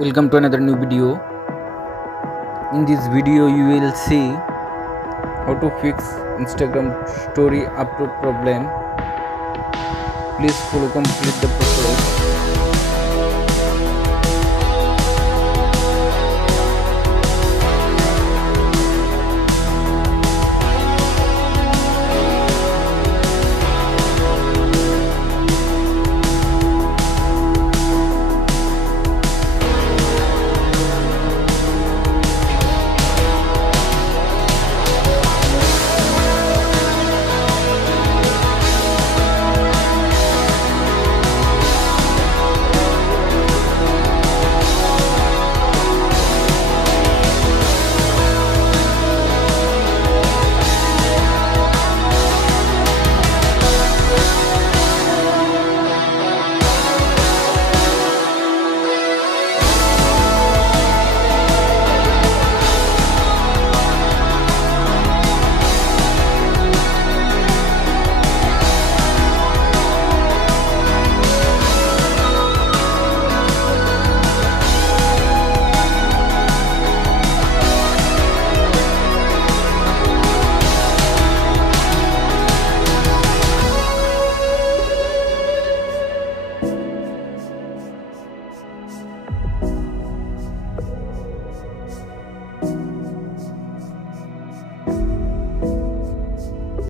Welcome to another new video. In this video you will see how to fix Instagram story upload problem. Please follow complete the process.